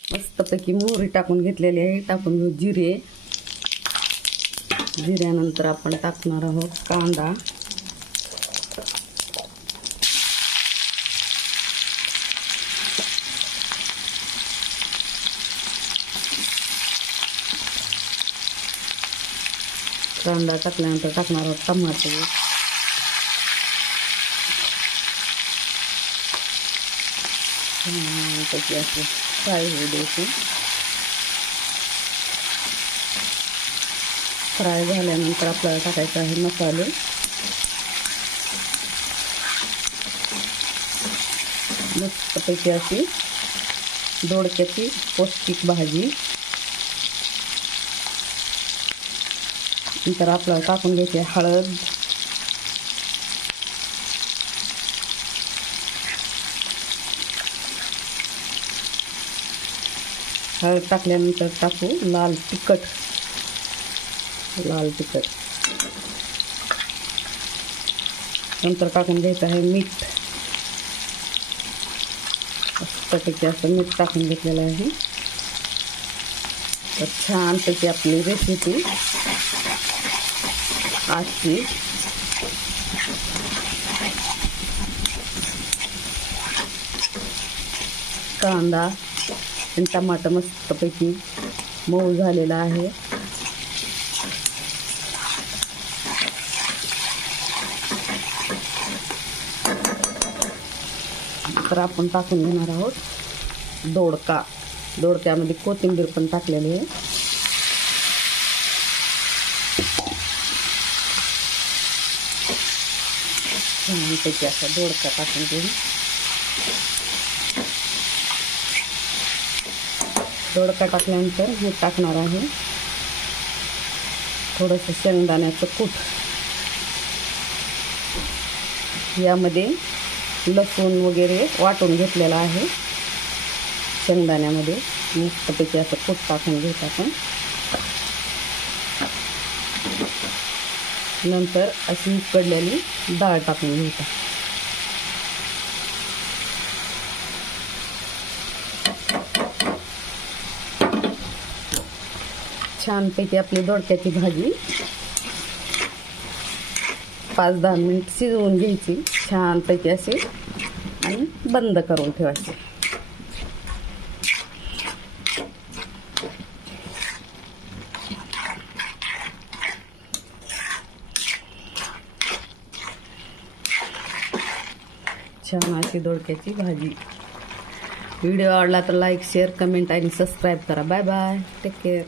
मस्तपैकी मोहरी टाकून घेतलेली आहे. टाकून घेऊ जिरे. जिऱ्यानंतर आपण टाकणार आहोत कांदा. कांदा टाकल्यानंतर टाकणार आहोत टमाटे. त्याची असे फ्राय होऊ द्यायचे. फ्राय झाल्यानंतर आपल्याला टाकायचं आहे मसाले. मस्तपैकी अशी दोडक्याची पौष्टिक भाजी. नंतर आपल्याला टाकून घ्यायची हळद. हळद टाकल्यानंतर टाकू लाल तिखट. नंतर टाकून घ्यायचं आहे मीठ. मस्तपैकी असं मीठ टाकून घेतलेलं आहे. तर छानपैकी आपली रेसिपी आजची कांदा आणि टमाटर मस्तपैकी मऊ झालेला आहे. तर आपण टाकून घेणार आहोत दोडका. दोडक्यामध्ये कोथिंबीर पण टाकलेली आहे. छानपैकी असा दोडका टाकून घेऊ. दोडका टाकल्यानंतर हे टाकणार आहे थोडंसं शेंगदाण्याचं कूट. यामध्ये लसूण वगैरे वाटून घेतलेला आहे. शेंगदाण्यामध्ये मस्तपैकी असं कूट टाकून घेत आपण. नंतर अशी उकडलेली डाळ टाकून घ्यायची. छानपैकी आपली दोडक्याची भाजी 5-10 मिनिट शिजवून घ्यायची छानपैकी अशी आणि बंद करून ठेवायची. छान अशी दोडक्याची भाजी. व्हिडिओ आवडला तर लाईक, शेअर, कमेंट आणि सबस्क्राईब करा. Bye bye. Take care.